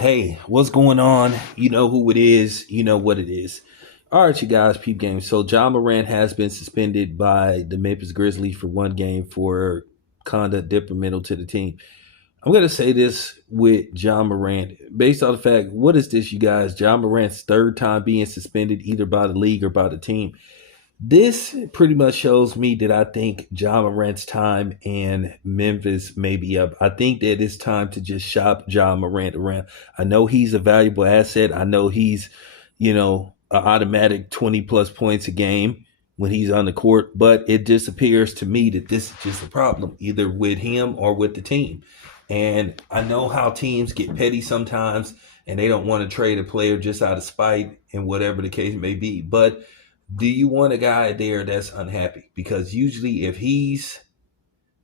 Hey, what's going on? You know who it is. You know what it is. All right, you guys, peep game. So Ja Maranr has been suspended by the Memphis Grizzlies for one game for conduct detrimental to the team. I'm going to say this with Ja Maranr. Based on the fact, what is this, you guys? Ja Maranr's third time being suspended either by the league or by the team. This pretty much shows me that I think Ja Morant's time in Memphis may be up. I think that it's time to just shop Ja Morant around. I know he's a valuable asset. I know he's, an automatic 20 plus points a game when he's on the court, but it just appears to me that this is just a problem, either with him or with the team. And I know how teams get petty sometimes and they don't want to trade a player just out of spite and whatever the case may be. But do you want a guy there that's unhappy? Because usually if he's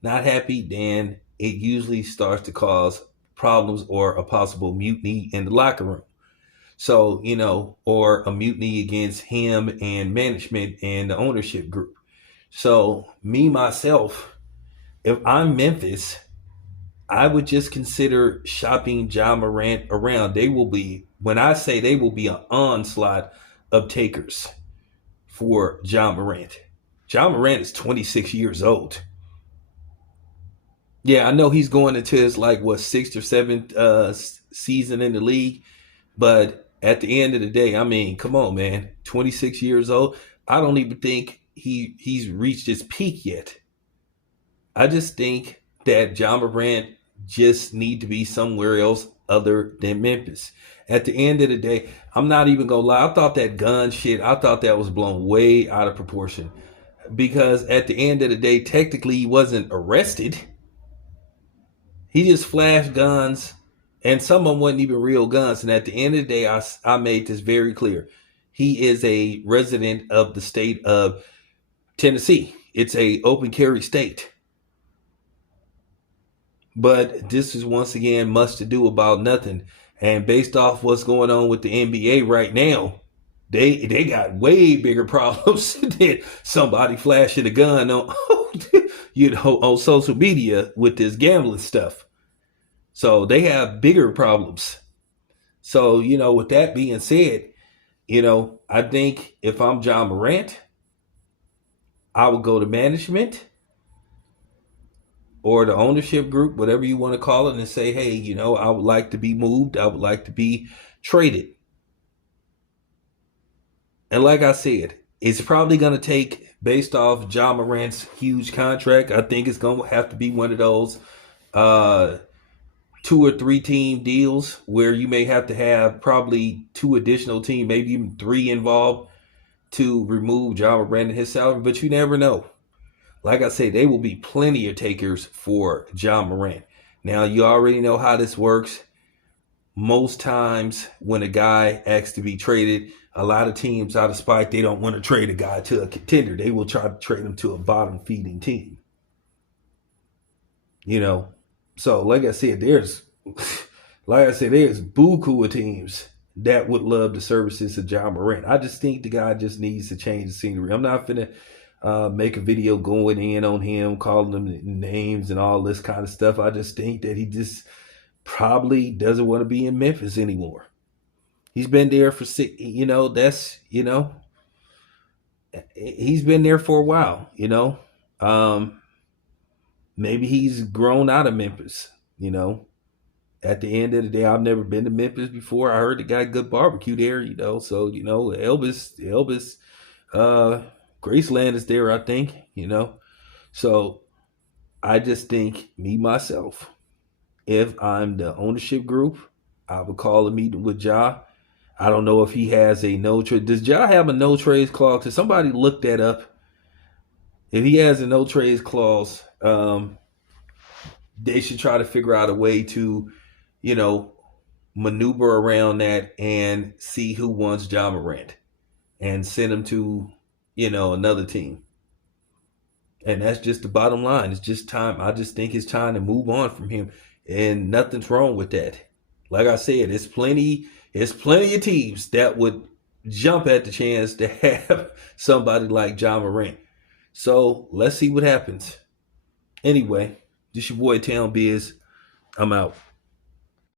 not happy, then it usually starts to cause problems or a possible mutiny in the locker room. So, or a mutiny against him and management and the ownership group. So me, myself, if I'm Memphis, I would just consider shopping Ja Morant around. They will be, when I say they will be an onslaught of takers for Ja Maranr. Ja Maranr is 26 years old. Yeah, I know he's going into his sixth or seventh season in the league, but at the end of the day, I mean, come on, man, 26 years old. I don't even think he's reached his peak yet. I just think that Ja Maranr just need to be somewhere else other than Memphis. At the end of the day, I'm not even gonna lie. I thought that gun shit, I thought that was blown way out of proportion. Because at the end of the day, technically he wasn't arrested. He just flashed guns, and some of them wasn't even real guns. And at the end of the day, I made this very clear. He is a resident of the state of Tennessee. It's a open carry state. But this is once again much to do about nothing. And based off what's going on with the NBA right now, they got way bigger problems than somebody flashing a gun on on social media with this gambling stuff. So they have bigger problems. So, with that being said, I think if I'm Ja Morant, I would go to management or the ownership group, whatever you want to call it, and say, hey, I would like to be moved. I would like to be traded. And like I said, it's probably going to take, based off Ja Morant's huge contract, I think it's going to have to be one of those 2 or 3 team deals where you may have to have probably 2 additional teams, maybe even 3 involved to remove Ja Morant and his salary. But you never know. Like I said, there will be plenty of takers for Ja Morant. Now, you already know how this works. Most times when a guy asks to be traded, a lot of teams out of spite, they don't want to trade a guy to a contender. They will try to trade him to a bottom feeding team. So like I said, there's buku of teams that would love the services of Ja Morant. I just think the guy just needs to change the scenery. I'm not finna make a video going in on him, calling him names and all this kind of stuff. I just think that he just probably doesn't want to be in Memphis anymore. He's been there for he's been there for a while, maybe he's grown out of Memphis, At the end of the day, I've never been to Memphis before. I heard they got good barbecue there, so Elvis Graceland is there, I think, So I just think, me myself, if I'm the ownership group, I would call a meeting with Ja. I don't know if he has a no trade. Does Ja have a no trades clause? Did somebody look that up? If he has a no trades clause, they should try to figure out a way to, maneuver around that and see who wants Ja Morant and send him to, another team. And that's just the bottom line. It's just time. I just think it's time to move on from him. And nothing's wrong with that. Like I said, it's plenty of teams that would jump at the chance to have somebody like Ja Maranr. So let's see what happens. Anyway, this your boy Town Biz. I'm out.